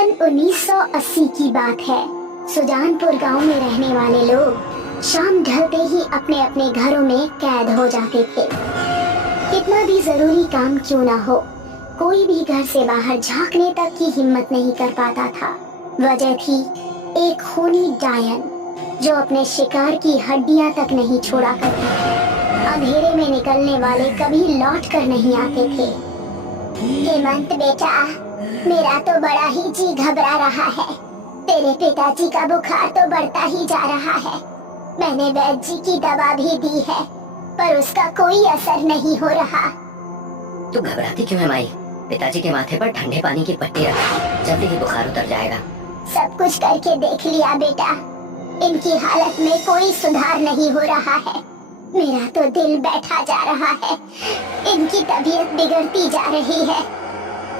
सन 1980 की बात है। सुजानपुर गांव में रहने वाले लोग शाम ढलते ही अपने अपने घरों में कैद हो जाते थे। कितना भी जरूरी काम क्यों ना हो, कोई भी घर से बाहर झांकने तक की हिम्मत नहीं कर पाता था। वजह थी एक खूनी डायन जो अपने शिकार की हड्डियां तक नहीं छोड़ा करती थी। अंधेरे में निकलने वाले कभी लौट कर नहीं आते थे। हेमंत बेटा, मेरा तो बड़ा ही जी घबरा रहा है। तेरे पिताजी का बुखार तो बढ़ता ही जा रहा है। मैंने वैद्य जी की दवा भी दी है, पर उसका कोई असर नहीं हो रहा। तू घबराती क्यों है माई? पिताजी के माथे पर ठंडे पानी की पट्टी रख, जल्दी ही बुखार उतर जाएगा। सब कुछ करके देख लिया बेटा, इनकी हालत में कोई सुधार नहीं हो रहा है। मेरा तो दिल बैठा जा रहा है, इनकी तबीयत बिगड़ती जा रही है।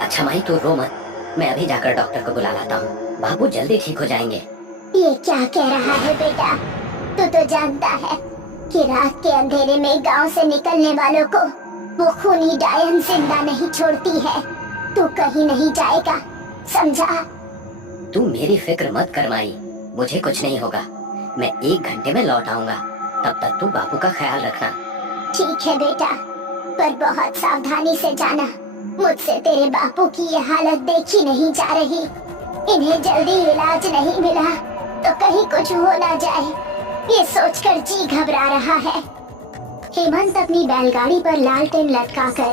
अच्छा माई तू रो मत, मैं अभी जाकर डॉक्टर को बुला लाता हूँ। बाबू जल्दी ठीक हो जाएंगे। ये क्या कह रहा है बेटा? तू तो जानता है कि रात के अंधेरे में गांव से निकलने वालों को वो खूनी डायन जिंदा नहीं छोड़ती है। तू कहीं नहीं जाएगा, समझा? तू मेरी फिक्र मत कर माई, मुझे कुछ नहीं होगा। मैं 1 घंटे में लौट आऊंगा, तब तक तू बाबू का ख्याल रखना। ठीक है बेटा, पर बहुत सावधानी से जाना। मुझसे तेरे बापू की ये हालत देखी नहीं जा रही। इन्हें जल्दी इलाज नहीं मिला तो कहीं कुछ हो ना जाए, ये सोचकर जी घबरा रहा है। हेमंत अपनी बैलगाड़ी पर लालटेन लटकाकर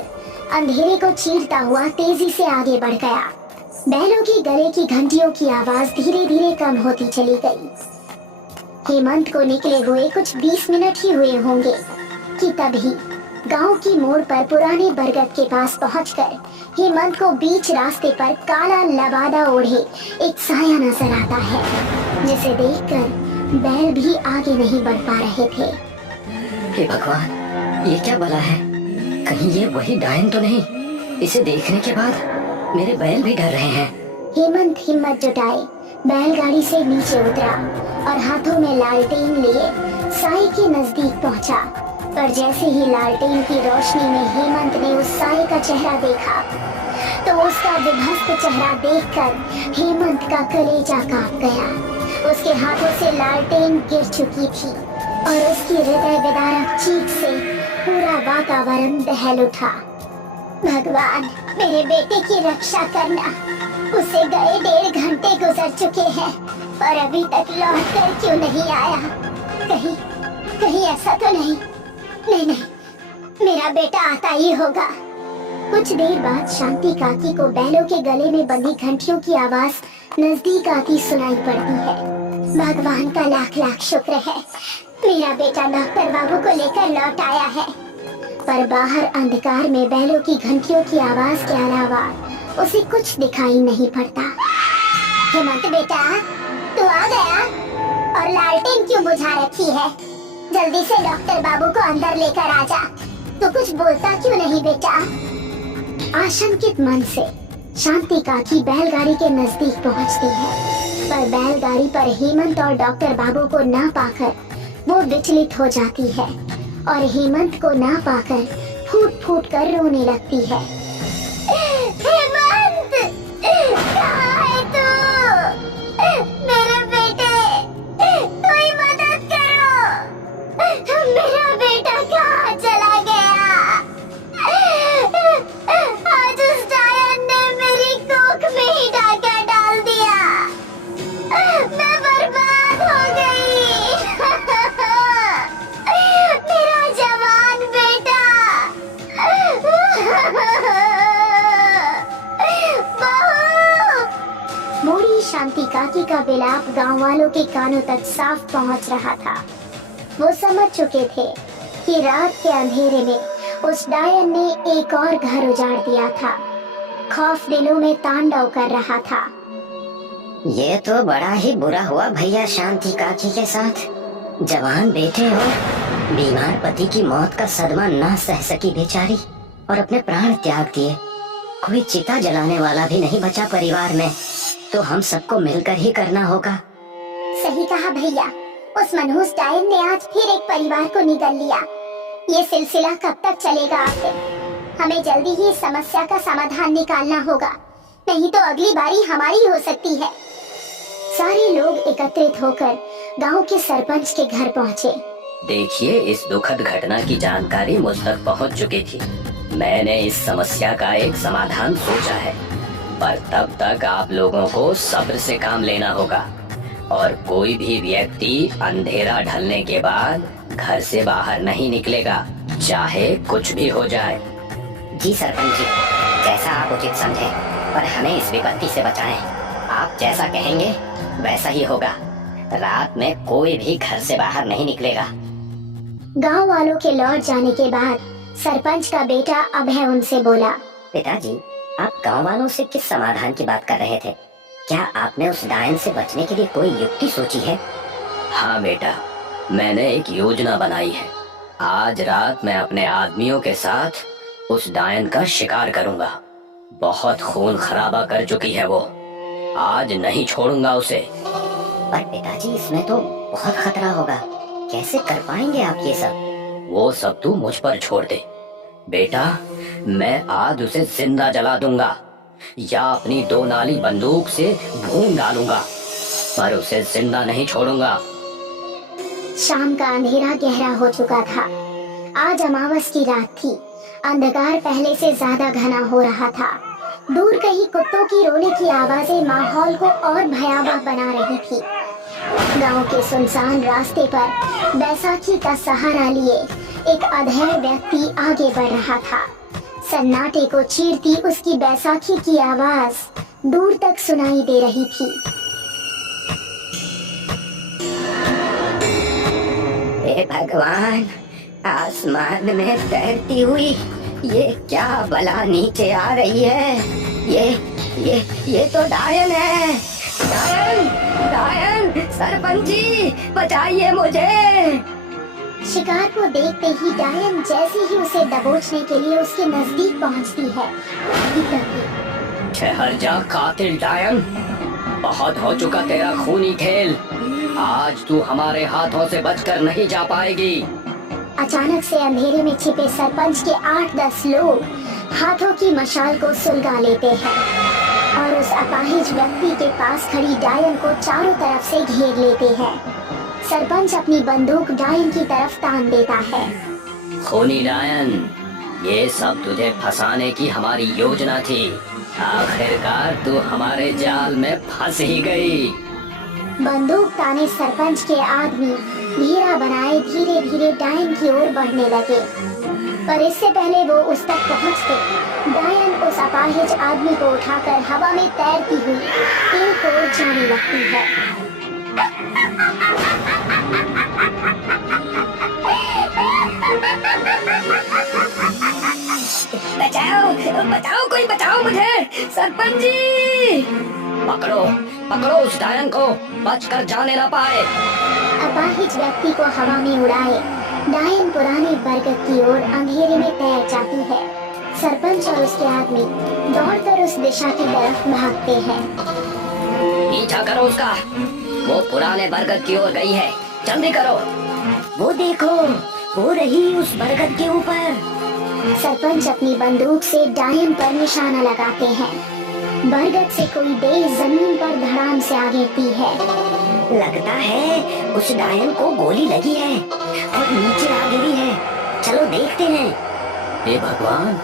अंधेरे को चीरता हुआ तेजी से आगे बढ़ गया। बैलों की गले की घंटियों की आवाज धीरे धीरे कम होती चली गई। हेमंत को निकले हुए कुछ 20 मिनट ही हुए होंगे कि तभी गांव की मोड़ पर पुराने बरगद के पास पहुंचकर हेमंत को बीच रास्ते पर काला लबादा ओढ़े एक साया नजर आता है, जिसे देखकर बैल भी आगे नहीं बढ़ पा रहे थे। हे भगवान, ये क्या बला है? कहीं ये वही डायन तो नहीं? इसे देखने के बाद मेरे बैल भी डर रहे हैं। हेमंत हिम्मत जुटाए बैलगाड़ी से नीचे उतरा और हाथों में लालटेन लिए साए के नजदीक पहुंचा। पर जैसे ही लालटेन की रोशनी में हेमंत ने उस साए का चेहरा देखा तो उसका विभत्स चेहरा देखकर हेमंत का कलेजा कांप गया। उसके हाथों से लालटेन गिर चुकी थी और उसकी हृदय विदारक चीख से पूरा वातावरण दहल उठा। भगवान, मेरे बेटे की रक्षा करना। उसे गए 1.5 घंटे गुजर चुके हैं और अभी तक लौट कर क्यों नहीं आया? कहीं ऐसा तो नहीं? नहीं, मेरा बेटा आता ही होगा। कुछ देर बाद शांति काकी को बैलों के गले में बंधी घंटियों की आवाज नजदीक आती सुनाई पड़ती है। भगवान का लाख लाख शुक्र है, मेरा बेटा डॉक्टर बाबू को लेकर लौट आया है। पर बाहर अंधकार में बैलों की घंटियों की आवाज के अलावा उसे कुछ दिखाई नहीं पड़ता। हेमंत बेटा, तू आ गया और लालटेन क्यों बुझा रखी है? जल्दी से डॉक्टर बाबू को अंदर लेकर आ जा। तू कुछ बोलता क्यों नहीं बेटा? आशंकित मन से शांति काकी बैलगाड़ी के नजदीक पहुंचती है, पर बैलगाड़ी पर हेमंत और डॉक्टर बाबू को ना पाकर वो विचलित हो जाती है और हेमंत को ना पाकर फूट फूट कर रोने लगती है। हेमंत, कहाँ है तू? मेरे बेटे, कोई मदद करो। मेरा बेटा कहाँ चला गया? आज उस डायन ने मेरी कोख में ही डाका डाल दिया। मैं बर्बाद हो गई। मेरा जवान बेटा। बहू। मोड़ी शांति काकी का विलाप गांव वालों के कानों तक साफ पहुंच रहा था। वो समझ चुके थे कि रात के अंधेरे में उस डायन ने एक और घर उजाड़ दिया था। खौफ दिलों में तांडव कर रहा था। ये तो बड़ा ही बुरा हुआ भैया शांति काकी के साथ। जवान बेटे हो, बीमार पति की मौत का सदमा ना सह सकी बेचारी और अपने प्राण त्याग दिए। कोई चिता जलाने वाला भी नहीं बचा परिवार में, तो हम सबको मिलकर ही करना होगा। सही कहा भैया, उस मनहूस डायन ने आज फिर एक परिवार को निगल लिया। ये सिलसिला कब तक चलेगा आखिर? हमें जल्दी ही इस समस्या का समाधान निकालना होगा। नहीं तो अगली बारी हमारी हो सकती है। सारे लोग एकत्रित होकर गांव के सरपंच के घर पहुंचे। देखिए, इस दुखद घटना की जानकारी मुझ तक पहुंच चुकी थी। मैंने इस समस्या का एक समाधान सोचा है, पर तब तक आप लोगों को सब्र से काम लेना होगा और कोई भी व्यक्ति अंधेरा ढलने के बाद घर से बाहर नहीं निकलेगा, चाहे कुछ भी हो जाए। जी सरपंच जी, जैसा आप उचित समझे, पर हमें इस विपत्ति से बचाएं। आप जैसा कहेंगे वैसा ही होगा। रात में कोई भी घर से बाहर नहीं निकलेगा। गांव वालों के लौट जाने के बाद सरपंच का बेटा अभय उनसे बोला। पिताजी, आप गांव वालों से किस समाधान की बात कर रहे थे? क्या आपने उस डायन से बचने के लिए कोई युक्ति सोची है? हाँ बेटा, मैंने एक योजना बनाई है। आज रात मैं अपने आदमियों के साथ उस डायन का शिकार करूंगा। बहुत खून खराबा कर चुकी है वो, आज नहीं छोड़ूंगा उसे। पर पिताजी, इसमें तो बहुत खतरा होगा। कैसे कर पाएंगे आप ये सब? वो सब तू मुझ पर छोड़ दे बेटा। मैं आज उसे जिंदा जला दूंगा या अपनी 2 नाली बंदूक से भून डालूंगा, पर उसे जिंदा नहीं छोड़ूंगा। शाम का अंधेरा गहरा हो चुका था। आज अमावस की रात थी। अंधकार पहले से ज्यादा घना हो रहा था। दूर कहीं कुत्तों की रोने की आवाजें माहौल को और भयावह बना रही थी। गांव के सुनसान रास्ते पर बैसाखी का सहारा लिए एक अधेड़ व्यक्ति आगे बढ़ रहा था। सन्नाटे को चीरती उसकी बैसाखी की आवाज दूर तक सुनाई दे रही थी। हे भगवान, आसमान में तैरती हुई ये क्या बला नीचे आ रही है? ये तो डायन है। डायन, डायन, सरपंच जी बचाइए मुझे। शिकार को देखते ही डायन जैसे ही उसे दबोचने के लिए उसके नजदीक पहुंचती है, ठहर जा कातिल डायन, बहुत हो चुका तेरा खूनी खेल। आज तू हमारे हाथों से बचकर नहीं जा पाएगी। अचानक से अंधेरे में छिपे सरपंच के 8-10 लोग हाथों की मशाल को सुलगा लेते हैं और उस अपाहिज व्यक्ति के पास खड़ी डायन को चारों तरफ से घेर लेते हैं। सरपंच अपनी बंदूक डायन की तरफ तान देता है। खूनी डायन, ये सब तुझे फंसाने की हमारी योजना थी। आखिरकार तू हमारे जाल में फंस ही गई। बंदूक ताने सरपंच के आदमी घेरा बनाए धीरे धीरे डायन की ओर बढ़ने लगे, पर इससे पहले वो उस तक पहुंचते, डायन उस अपाहिज आदमी को उठाकर हवा में तैरती हुई एक ओर जाने लगती है। बचाओ, बचाओ, कोई बचाओ मुझे, सरपंच जी। पकड़ो, पकड़ो उस डायन को, बचकर जाने ना पाए। अपाहिज व्यक्ति को हवा में उड़ाए डायन पुराने बरगद की ओर अंधेरे में तैर जाती है। सरपंच और उसके आदमी दौड़कर उस दिशा की तरफ भागते हैं। पीछा करो उसका, वो पुराने बरगद की ओर गई है, जल्दी करो। वो देखो, वो रही उस बरगद के ऊपर। सरपंच अपनी बंदूक से डायन पर निशाना लगाते हैं। बरगद से कोई बेल जमीन पर धड़ाम से आ गिरती है। लगता है उस डायन को गोली लगी है और नीचे आ गिरी है। चलो देखते हैं। हे भगवान,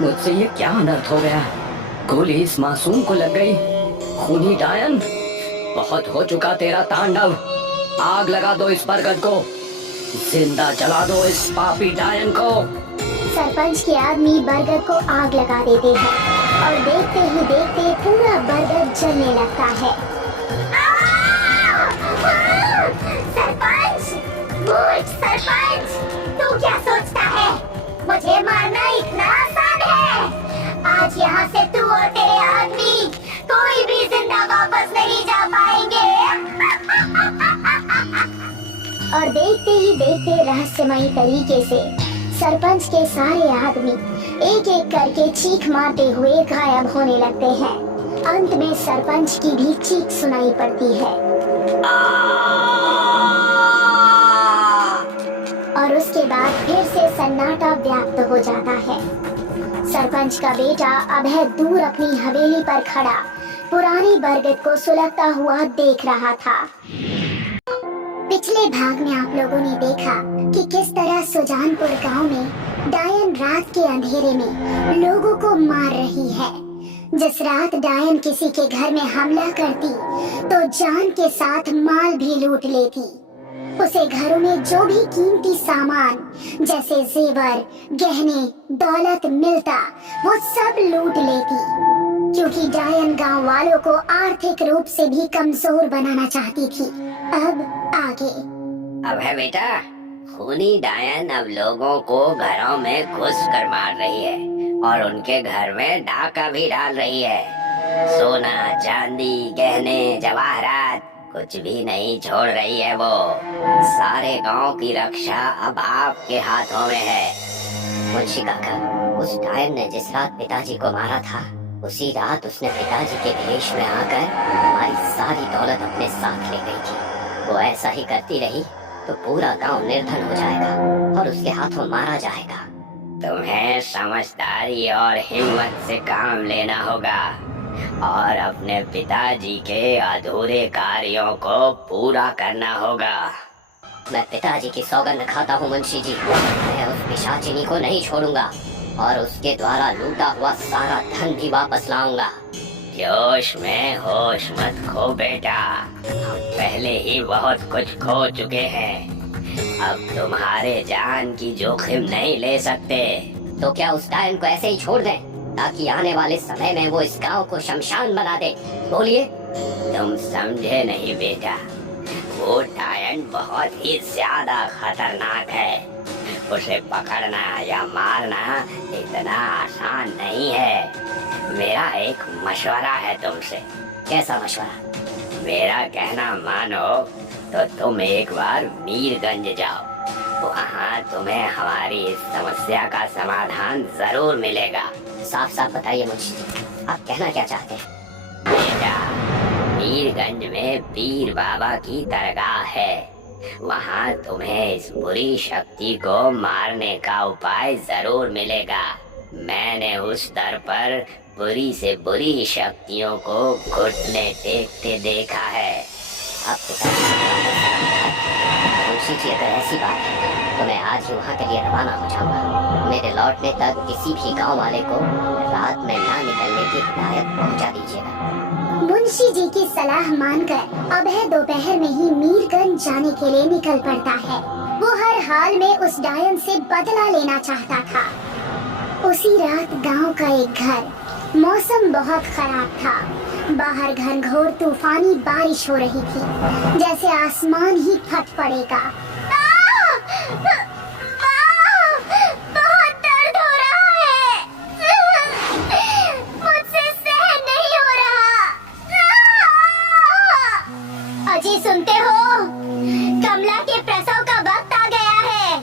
मुझसे ये क्या अनर्थ हो गया? गोली इस मासूम को लग गई। खूनी डायन, बहुत हो चुका तेरा तांडव। आग लगा दो इस बरगद को, जिंदा जला दो इस पापी डायन को। सरपंच के आदमी बरगद को आग लगा देते हैं और देखते ही देखते पूरा बरगद जलने लगता है। सरपंच, सरपंच, तू क्या सोचता है? मुझे मारना इतना आसान है? आज यहाँ से तू और तेरे आदमी कोई भी जिंदा वापस नहीं जा पाएंगे। और देखते ही देखते रहस्यमयी तरीके से सरपंच के सारे आदमी एक एक करके चीख मारते हुए गायब होने लगते हैं। अंत में सरपंच की भी चीख सुनाई पड़ती है और उसके बाद फिर से सन्नाटा व्याप्त हो जाता है। सरपंच का बेटा अभय दूर अपनी हवेली पर खड़ा पुरानी बरगद को सुलगता हुआ देख रहा था। पिछले भाग में आप लोगों ने देखा कि किस तरह सुजानपुर गांव में डायन रात के अंधेरे में लोगों को मार रही है। जिस रात डायन किसी के घर में हमला करती तो जान के साथ माल भी लूट लेती। उसे घरों में जो भी कीमती सामान जैसे जेवर, गहने, दौलत मिलता वो सब लूट लेती, क्योंकि डायन गांव वालों को आर्थिक रूप से भी कमजोर बनाना चाहती थी। अब आगे। अब है बेटा, खूनी डायन अब लोगों को घरों में घुस कर मार रही है और उनके घर में डाका भी डाल रही है। सोना, चांदी, गहने, जवाहरात कुछ भी नहीं छोड़ रही है वो। सारे गांव की रक्षा अब आपके हाथों में है। मुंशी काका, उस डायन ने जिस रात पिताजी को मारा था उसी रात उसने पिताजी के भेष में आकर हमारी सारी दौलत अपने साथ ले गई थी। वो ऐसा ही करती रही तो पूरा गांव निर्धन हो जाएगा और उसके हाथों मारा जाएगा। तुम्हें समझदारी और हिम्मत से काम लेना होगा और अपने पिताजी के अधूरे कार्यों को पूरा करना होगा। मैं पिताजी की सौगंध खाता हूँ मुंशी जी, मैं उस पिशाचिनी को नहीं छोड़ूंगा और उसके द्वारा लूटा हुआ सारा धन भी वापस लाऊंगा। जोश में होश मत खो बेटा, हम पहले ही बहुत कुछ खो चुके हैं। अब तुम्हारे जान की जोखिम नहीं ले सकते। तो क्या उस डायन को ऐसे ही छोड़ दें ताकि आने वाले समय में वो इस गांव को शमशान बना दे? बोलिए। तुम समझे नहीं बेटा, वो डायन बहुत ही ज्यादा खतरनाक है। उसे पकड़ना या मारना इतना आसान नहीं है। मेरा एक मशवरा है तुमसे। कैसा मशवरा? मेरा कहना मानो तो तुम एक बार मीरगंज जाओ, वहाँ तुम्हें हमारी इस समस्या का समाधान जरूर मिलेगा। साफ साफ बताइए मुंशी जी, आप कहना क्या चाहते हैं? बेटा, मीरगंज में पीर बाबा की दरगाह है, वहाँ तुम्हें इस बुरी शक्ति को मारने का उपाय जरूर मिलेगा। मैंने उस दर पर बुरी से बुरी शक्तियों को घुटने टेकते देखा है। आप मुंशी जी, अगर ऐसी बात है तो मैं आज ही वहाँ के लिए रवाना हो जाऊंगा। मेरे लौटने तक किसी भी गांव वाले को रात में ना निकलने की हिदायत पहुँचा दीजिएगा। मुंशी जी की सलाह मानकर अभय दोपहर में ही मीरगंज जाने के लिए निकल पड़ता है। वो हर हाल में उस डायन से बदला लेना चाहता था। उसी रात गांव का एक घर, मौसम बहुत खराब था। बाहर घनघोर तूफानी बारिश हो रही थी, जैसे आसमान ही फट पड़ेगा। बहुत दर्द हो रहा है, मुझसे सहन नहीं हो रहा। अजी सुनते हो? कमला के प्रसव का वक्त आ गया है।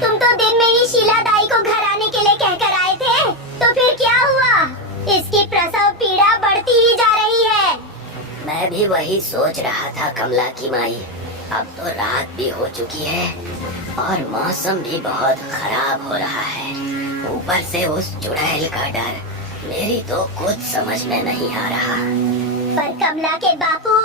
तुम तो दिन में ही शीला दाई को घर आने के लिए कहकर आए थे, तो फिर क्या हुआ? इसकी प्रसव पीड़ा बढ़ती ही जा रही है। मैं भी वही सोच रहा था कमला की माई। अब तो रात भी हो चुकी है और मौसम भी बहुत खराब हो रहा है। ऊपर से उस चुड़ैल का डर, मेरी तो कुछ समझ में नहीं आ रहा। पर कमला के बापू,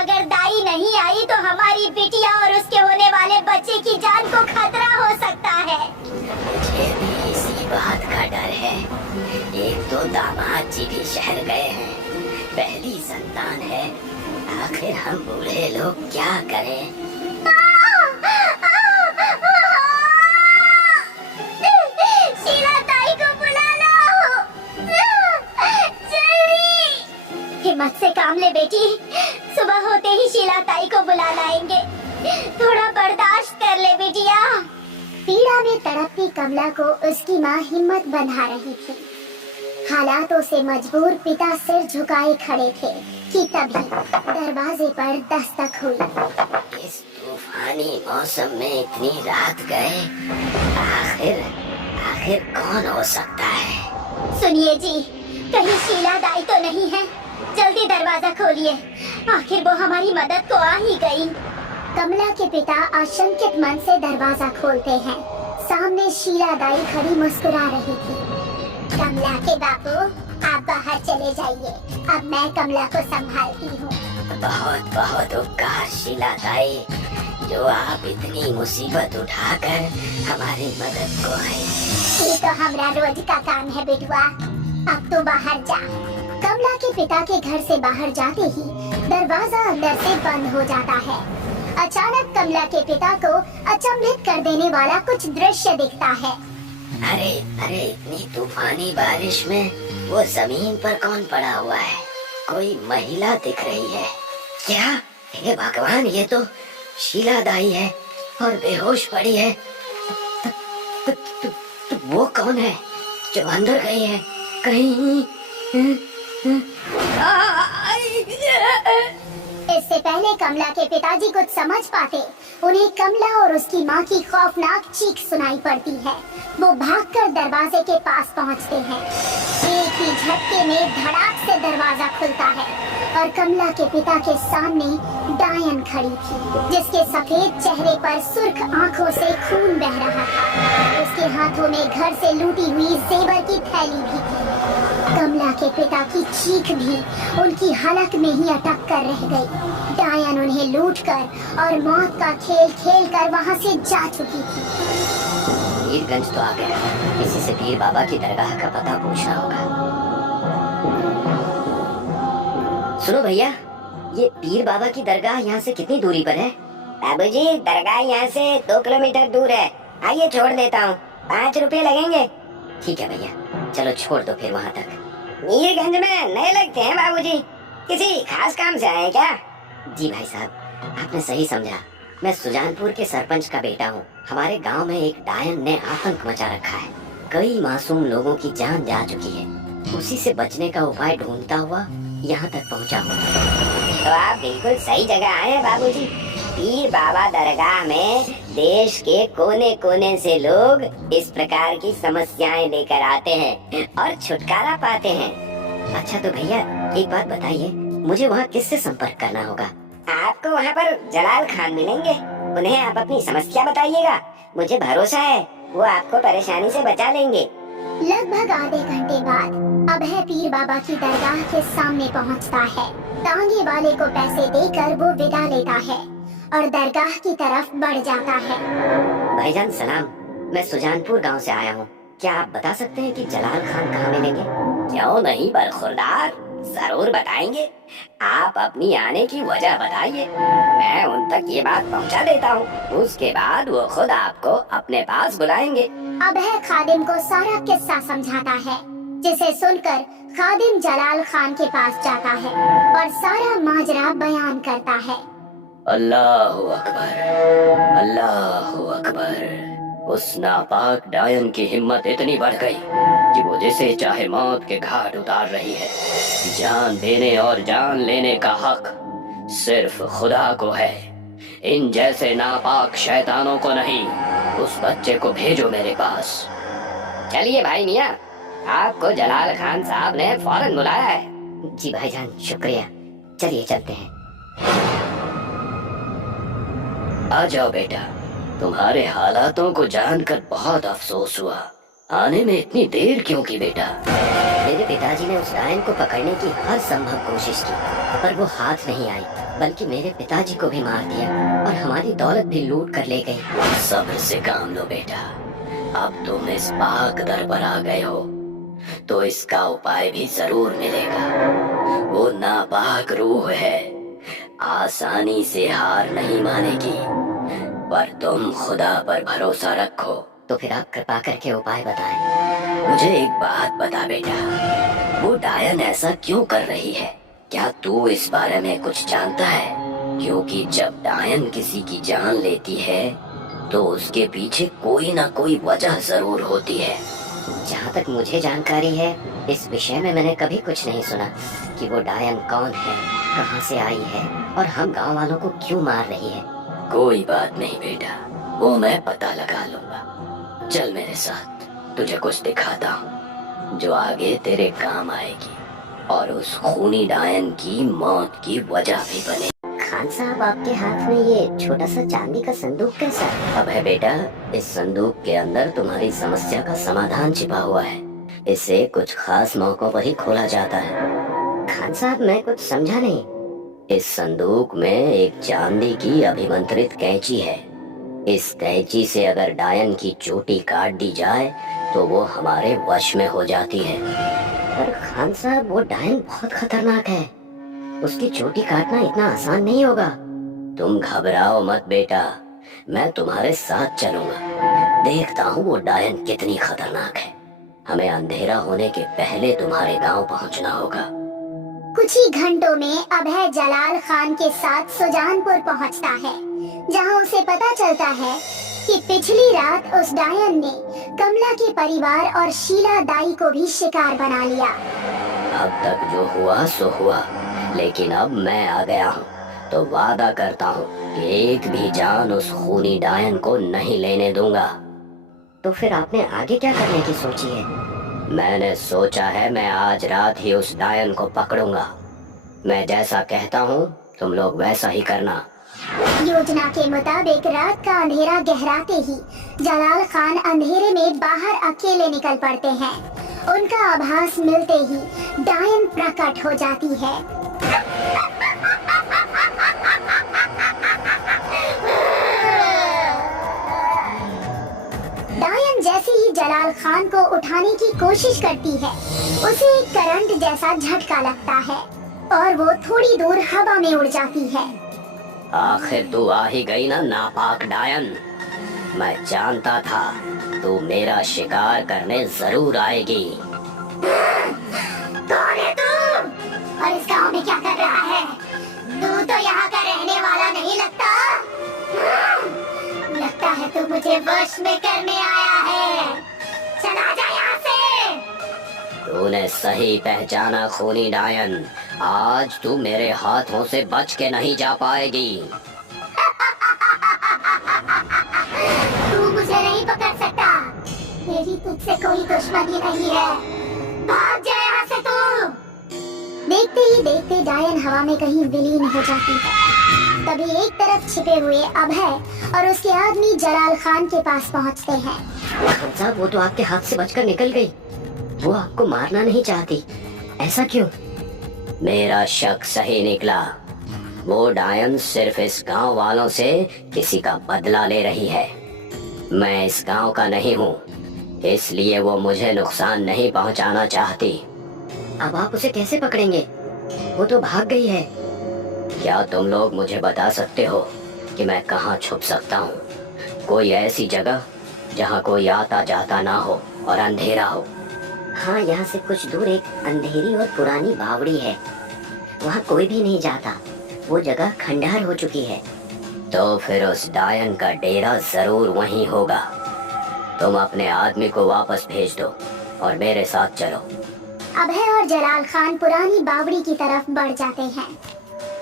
अगर दाई नहीं आई तो हमारी बिटिया और उसके होने वाले बच्चे की जान को खतरा हो सकता है। मुझे भी इसी बात का डर है। एक तो दामाद जी भी शहर गए हैं, पहली संतान है, आखिर हम बूढ़े लोग क्या करें? शीला ताई को बुला लो, जल्दी। हिम्मत से काम ले बेटी, सुबह होते ही शीला ताई को बुला लाएंगे। थोड़ा बर्दाश्त कर ले बेटिया। पीड़ा में तड़पती कमला को उसकी माँ हिम्मत बंधा रही थी। हालातों से मजबूर पिता सिर झुकाए खड़े थे कि तभी दरवाजे पर दस्तक हुई। इस तूफानी मौसम में इतनी रात गए, आखिर कौन हो सकता है? सुनिए जी, कहीं शीला दाई तो नहीं है? जल्दी दरवाजा खोलिए, आखिर वो हमारी मदद को आ ही गई। कमला के पिता आशंकित मन से दरवाजा खोलते हैं। सामने शीला दाई खड़ी मुस्कुरा रही थी। कमला के बाबू, आप बाहर चले जाइए, अब मैं कमला को संभालती हूँ। बहुत बहुत उपकार शीला ताई, जो आप इतनी मुसीबत उठाकर हमारी मदद को आए। ये तो हमारा रोज का काम है बेटुआ, अब तो बाहर जा। कमला के पिता के घर से बाहर जाते ही दरवाजा अंदर से बंद हो जाता है। अचानक कमला के पिता को अचंभित कर देने वाला कुछ दृश्य दिखता है। अरे अरे, इतनी तूफानी बारिश में वो जमीन पर कौन पड़ा हुआ है? कोई महिला दिख रही है क्या? हे भगवान, ये तो शीला दाई है और बेहोश पड़ी है। तो वो कौन है जो अंदर गई है? कहीं इससे पहले कमला के पिताजी कुछ समझ पाते, उन्हें कमला और उसकी माँ की खौफनाक चीख सुनाई पड़ती है। वो भागकर दरवाजे के पास पहुँचते हैं। एक ही झटके में धड़ाक से दरवाजा खुलता है और कमला के पिता के सामने डायन खड़ी थी, जिसके सफेद चेहरे पर सुर्ख आंखों से खून बह रहा था। उसके हाथों में घर से लूटी हुई जेवर की थैली भी थी। कमला के पिता की चीख भी उनकी हलक में ही अटक कर रह गई। डायन उन्हें लूटकर और मौत का खेल खेल कर वहाँ से जा चुकी थी। मीरगंज तो आ गया, किसी से पीर बाबा की दरगाह का पता पूछना होगा। सुनो भैया, ये पीर बाबा की दरगाह यहाँ से कितनी दूरी पर है? बाबूजी, दरगाह यहाँ से 2 किलोमीटर दूर है। आइए छोड़ देता हूँ, 5 रुपए लगेंगे। ठीक है भैया, चलो छोड़ दो फिर वहाँ तक। मीरगंज में नए लगते हैं बाबूजी, किसी खास काम से आए हैं क्या? जी भाई साहब, आपने सही समझा। मैं सुजानपुर के सरपंच का बेटा हूँ। हमारे गांव में एक डायन ने आतंक मचा रखा है। कई मासूम लोगों की जान जा चुकी है। उसी से बचने का उपाय ढूंढता हुआ यहाँ तक पहुँचा हूँ। तो आप बिल्कुल सही जगह आए हैं बाबूजी। पीर बाबा दरगाह में देश के कोने कोने से लोग इस प्रकार की समस्याएं लेकर आते हैं और छुटकारा पाते हैं। अच्छा तो भैया एक बात बताइए, मुझे वहाँ किससे संपर्क करना होगा? आपको वहाँ पर जलाल खान मिलेंगे, उन्हें आप अपनी समस्या बताइएगा। मुझे भरोसा है वो आपको परेशानी से बचा लेंगे। लगभग आधे घंटे बाद अभय पीर बाबा की दरगाह के सामने पहुंचता है। तांगे वाले को पैसे देकर वो विदा लेता है और दरगाह की तरफ बढ़ जाता है। भाईजान सलाम, मैं सुजानपुर गांव से आया हूँ। क्या आप बता सकते हैं कि जलाल खान कहाँ मिलेंगे? क्यों नहीं बरखुरदार, जरूर बताएंगे। आप अपनी आने की वजह बताइए, मैं उन तक ये बात पहुंचा देता हूँ। उसके बाद वो खुद आपको अपने पास बुलाएंगे। अभय खादिम को सारा किस्सा समझाता है, जिसे सुनकर खादिम जलाल खान के पास जाता है और सारा माजरा बयान करता है। अल्लाहु अकबर, अल्लाहु अकबर। उस नापाक डायन की हिम्मत इतनी बढ़ गई कि वो जिसे चाहे मौत के घाट उतार रही है। जान देने और जान लेने का हक सिर्फ खुदा को है, इन जैसे नापाक शैतानों को नहीं। उस बच्चे को भेजो मेरे पास। चलिए भाई मियाँ, आपको जलाल खान साहब ने फौरन बुलाया है। जी भाईजान, शुक्रिया। चलिए चलते हैं। आ जाओ बेटा, तुम्हारे हालातों को जानकर बहुत अफसोस हुआ। आने में इतनी देर क्यों की बेटा? मेरे पिताजी ने उस डायन को पकड़ने की हर संभव कोशिश की, पर वो हाथ नहीं आई, बल्कि मेरे पिताजी को भी मार दिया और हमारी दौलत भी लूट कर ले गई। सब्र से काम लो बेटा, अब तुम इस पाक दर पर आ गए हो तो इसका उपाय भी जरूर मिलेगा। वो नापाक रूह है, आसानी से हार नहीं मानेगी, पर तुम खुदा पर भरोसा रखो। तो फिर आप कृपा करके उपाय बताएं। मुझे एक बात बता बेटा, वो डायन ऐसा क्यों कर रही है? क्या तू इस बारे में कुछ जानता है? क्योंकि जब डायन किसी की जान लेती है तो उसके पीछे कोई ना कोई वजह जरूर होती है। जहाँ तक मुझे जानकारी है, इस विषय में मैंने कभी कुछ नहीं सुना कि वो डायन कौन है, कहाँ से आई है और हम गांव वालों को क्यों मार रही है। कोई बात नहीं बेटा, वो मैं पता लगा लूंगा। चल मेरे साथ, तुझे कुछ दिखाता हूँ जो आगे तेरे काम आएगी और उस खूनी डायन की मौत की वजह भी बने। खान साहब, आपके हाथ में ये छोटा सा चांदी का संदूक कैसा है? अब है बेटा, इस संदूक के अंदर तुम्हारी समस्या का समाधान छिपा हुआ है। इसे कुछ खास मौकों पर ही खोला जाता है। खान साहब, मैं कुछ समझा नहीं। इस संदूक में एक चांदी की अभिमंत्रित कैंची है। इस कैंची से अगर डायन की चोटी काट दी जाए तो वो हमारे वश में हो जाती है। पर खान साहब, वो डायन बहुत खतरनाक है। उसकी चोटी काटना इतना आसान नहीं होगा। तुम घबराओ मत बेटा, मैं तुम्हारे साथ चलूंगा। देखता हूँ वो डायन कितनी खतरनाक है। हमें अंधेरा होने के पहले तुम्हारे गांव पहुंचना होगा। कुछ ही घंटों में अभय जलाल खान के साथ सुजानपुर पहुंचता है, जहां उसे पता चलता है कि पिछली रात उस डायन ने कमला के परिवार और शीला दाई को भी शिकार बना लिया। अब तक जो हुआ सो हुआ, लेकिन अब मैं आ गया हूँ तो वादा करता हूँ कि एक भी जान उस खूनी डायन को नहीं लेने दूंगा। तो फिर आपने आगे क्या करने की सोची है? मैंने सोचा है मैं आज रात ही उस डायन को पकड़ूंगा। मैं जैसा कहता हूँ तुम लोग वैसा ही करना। योजना के मुताबिक रात का अंधेरा गहराते ही जलाल खान अंधेरे में बाहर अकेले निकल पड़ते हैं। उनका आभास मिलते ही डायन प्रकट हो जाती है। डायन जैसे ही जलाल खान को उठाने की कोशिश करती है, उसे एक करंट जैसा झटका लगता है और वो थोड़ी दूर हवा में उड़ जाती है। आखिर तू आ ही गई ना नापाक डायन। मैं जानता था तू मेरा शिकार करने जरूर आएगी। कौन है तू? और इस गांव में क्या कर रहा है? तू तो यहाँ का रहने वाला नहीं लगता। लगता है तू मुझे वश में करने आया है। चला जा यहाँ से। तूने सही पहचाना खूनी डायन। आज तू मेरे हाथों से बच के नहीं जा पाएगी। तू मुझे नहीं पकड़ सकता। मेरी तुझसे कोई दुश्मनी नहीं है। भाग जा यहाँ से तू। देखते ही देखते डायन हवा में कहीं विलीन हो जाती है। तभी एक तरफ छिपे हुए अभय और उसके आदमी जलाल खान के पास पहुंचते हैं। खान साहब, वो तो आपके हाथ से बचकर निकल गई। वो आपको मारना नहीं चाहती। ऐसा क्यों? मेरा शक सही निकला। वो डायन सिर्फ इस गांव वालों से किसी का बदला ले रही है। मैं इस गांव का नहीं हूँ, इसलिए वो मुझे नुकसान नहीं पहुंचाना चाहती। अब आप उसे कैसे पकड़ेंगे? वो तो भाग गई है। क्या तुम लोग मुझे बता सकते हो कि मैं कहाँ छुप सकता हूँ? कोई ऐसी जगह जहाँ कोई आता जाता ना हो और अंधेरा हो। हाँ, यहाँ से कुछ दूर एक अंधेरी और पुरानी बावड़ी है। वहाँ कोई भी नहीं जाता। वो जगह खंडहर हो चुकी है। तो फिर उस डायन का डेरा जरूर वहीं होगा। तुम अपने आदमी को वापस भेज दो और मेरे साथ चलो। अभय और जलाल खान पुरानी बावड़ी की तरफ बढ़ जाते हैं।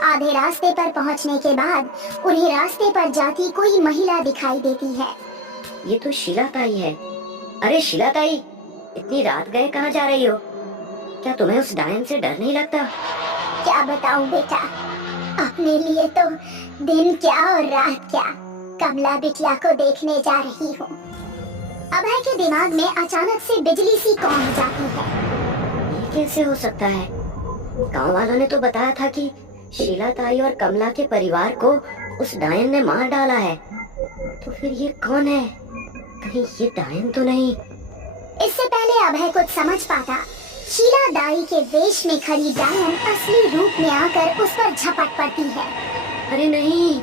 आधे रास्ते पर पहुंचने के बाद उन्हें रास्ते पर जाती कोई महिला दिखाई देती है। ये तो शीला ताई है। अरे शीला ताई, इतनी रात गए कहाँ जा रही हो? क्या तुम्हें उस डायन से डर नहीं लगता? क्या बताऊं बेटा, अपने लिए तो दिन क्या और रात क्या, कमला बिटिया को देखने जा रही हूँ। अभय के दिमाग में अचानक से बिजली सी कौंध जाती है। ये कैसे हो सकता है? गांव वालों ने तो बताया था कि शीला ताई और कमला के परिवार को उस डायन ने मार डाला है। तो फिर ये कौन है? कहीं ये डायन तो नहीं? इससे पहले अभय कुछ समझ पाता, शीला दाई के वेश में खड़ी डायन असली रूप में आकर उस पर झपट पड़ती है। अरे नहीं,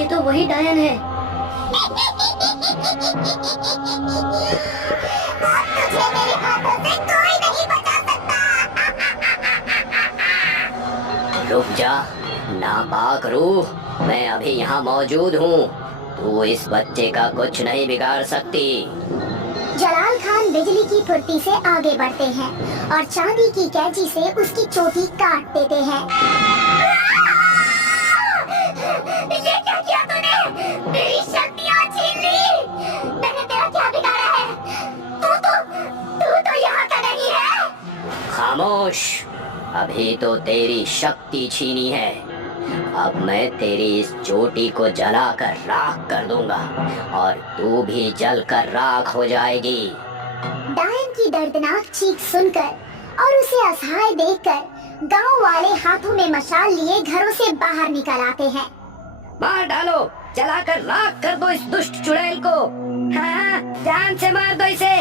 ये तो वही डायन है। तुझे मेरे हाथों से कोई नहीं बचा सकता। रुक जा नापाक रूह, मैं अभी यहाँ मौजूद हूँ। तू इस बच्चे का कुछ नहीं बिगाड़ सकती। जलाल खान बिजली की फुर्ती से आगे बढ़ते हैं और चांदी की कैंची से उसकी चोटी काट देते हैं। ये क्या किया तूने? मेरी शक्तियाँ छीन ली। मैंने तेरा क्या बिगाड़ा है? तू तो यहाँ का नहीं है। खामोश, अभी तो तेरी शक्ति छीनी है। अब मैं तेरी इस चोटी को जलाकर राख कर दूंगा और तू भी जलकर राख हो जाएगी। डायन की दर्दनाक चीख सुनकर और उसे असहाय देखकर गांव वाले हाथों में मशाल लिए घरों से बाहर निकल आते हैं। मार डालो, जलाकर राख कर दो इस दुष्ट चुड़ैल को। हाँ, जान से मार दो इसे,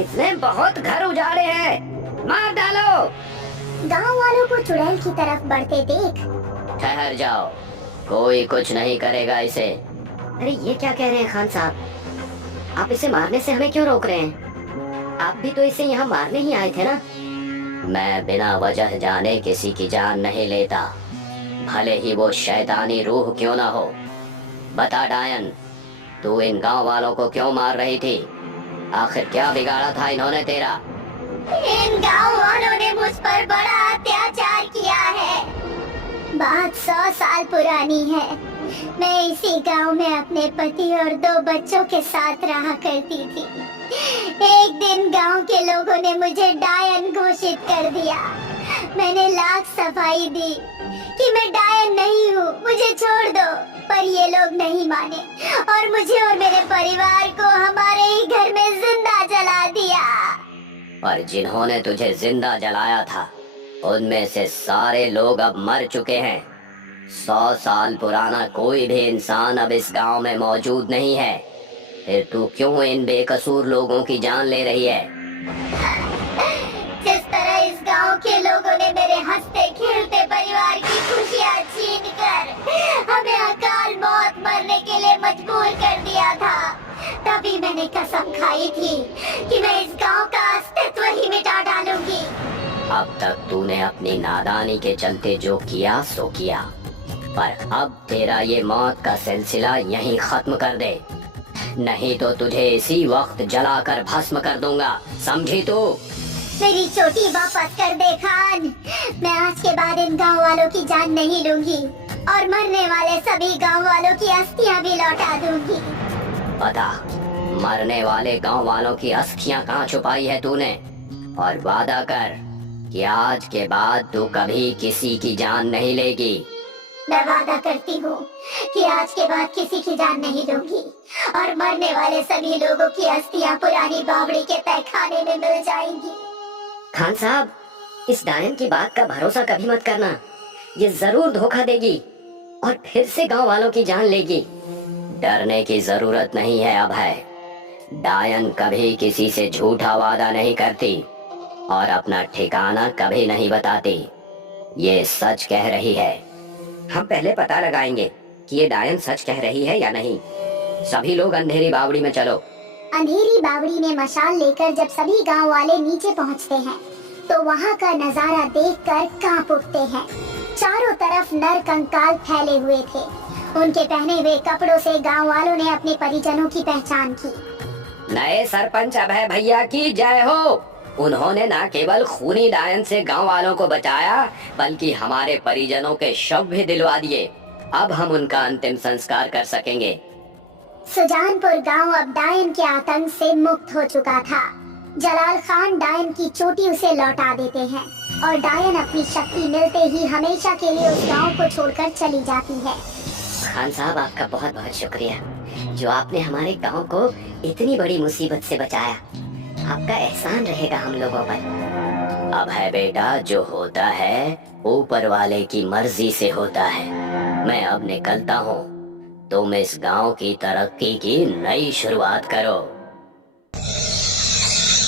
इसने बहुत घर उजाड़े हैं। मार डालो। गांव वालों को चुड़ैल की तरफ बढ़ते देख ठहर जाओ, कोई कुछ नहीं करेगा इसे। अरे ये क्या कह रहे हैं खान साहब? आप इसे मारने से हमें क्यों रोक रहे हैं? आप भी तो इसे यहाँ मारने ही आए थे ना? मैं बिना वजह जाने किसी की जान नहीं लेता, भले ही वो शैतानी रूह क्यों ना हो। बता डायन, तू इन गांव वालों को क्यों मार रही थी? आखिर क्या बिगाड़ा था इन्होंने तेरा? इन गांव वालों ने मुझ पर बड़ा अत्याचार किया है। बात 100 साल पुरानी है। मैं इसी गांव में अपने पति और 2 बच्चों के साथ रहा करती थी। एक दिन गांव के लोगों ने मुझे डायन घोषित कर दिया। मैंने लाख सफाई दी कि मैं डायन नहीं हूँ, मुझे छोड़ दो, पर ये लोग नहीं माने और मुझे और मेरे परिवार को हमारे ही घर में जिंदा जला दिया। और जिन्होंने तुझे जिंदा जलाया था उनमें से सारे लोग अब मर चुके हैं। 100 साल पुराना कोई भी इंसान अब इस गांव में मौजूद नहीं है। फिर तू क्यों इन बेकसूर लोगों की जान ले रही है? जिस तरह इस गांव के लोगों ने मेरे हंसते खेलते परिवार की खुशियां छीन कर हमें अकाल मौत मरने के लिए मजबूर कर दिया था, तभी मैंने कसम खाई थी कि मैं इस गांव का अस्तित्व ही मिटा डालूंगी। अब तक तूने अपनी नादानी के चलते जो किया सो किया, पर अब तेरा ये मौत का सिलसिला यहीं खत्म कर दे, नहीं तो तुझे इसी वक्त जलाकर भस्म कर दूंगा, समझी तू? मेरी चोटी वापस कर दे खान। मैं आज के बाद इन गांव वालों की जान नहीं लूंगी और मरने वाले सभी गांव वालों की अस्थियां भी लौटा दूंगी। बता, मरने वाले गांव वालों की अस्थियां कहाँ छुपाई है तूने? और वादा कर कि आज के बाद तू कभी किसी की जान नहीं लेगी। मैं वादा करती हूँ कि आज के बाद किसी की जान नहीं लूंगी और मरने वाले सभी लोगों की अस्थियां पुरानी बावड़ी के तहखाने में मिल जाएंगी। खान साहब, इस डायन की बात का भरोसा कभी मत करना। ये जरूर धोखा देगी और फिर से गांव वालों की जान लेगी। डरने की जरूरत नहीं है अभय। डायन कभी किसी से झूठा वादा नहीं करती और अपना ठिकाना कभी नहीं बताती। ये सच कह रही है। हम पहले पता लगाएंगे कि ये डायन सच कह रही है या नहीं। सभी लोग अंधेरी बावड़ी में चलो। अंधेरी बावड़ी में मशाल लेकर जब सभी गांव वाले नीचे पहुंचते हैं तो वहां का नजारा देखकर कांप उठते हैं। चारों तरफ नर कंकाल फैले हुए थे। उनके पहने हुए कपड़ों से गांव वालों ने अपने परिजनों की पहचान की। नए सरपंच अभय भैया की जय हो। उन्होंने न केवल खूनी डायन से गांव वालों को बचाया, बल्कि हमारे परिजनों के शव भी दिलवा दिए। अब हम उनका अंतिम संस्कार कर सकेंगे। सुजानपुर गांव अब डायन के आतंक से मुक्त हो चुका था। जलाल खान डायन की चोटी उसे लौटा देते हैं और डायन अपनी शक्ति मिलते ही हमेशा के लिए उस गांव को छोड़कर चली जाती है। खान साहब, आपका बहुत बहुत शुक्रिया जो आपने हमारे गांव को इतनी बड़ी मुसीबत से बचाया। आपका एहसान रहेगा हम लोगों पर। अब है बेटा, जो होता है ऊपर वाले की मर्जी से होता है। मैं अब निकलता हूँ। तुम इस गांव की तरक्की की नई शुरुआत करो।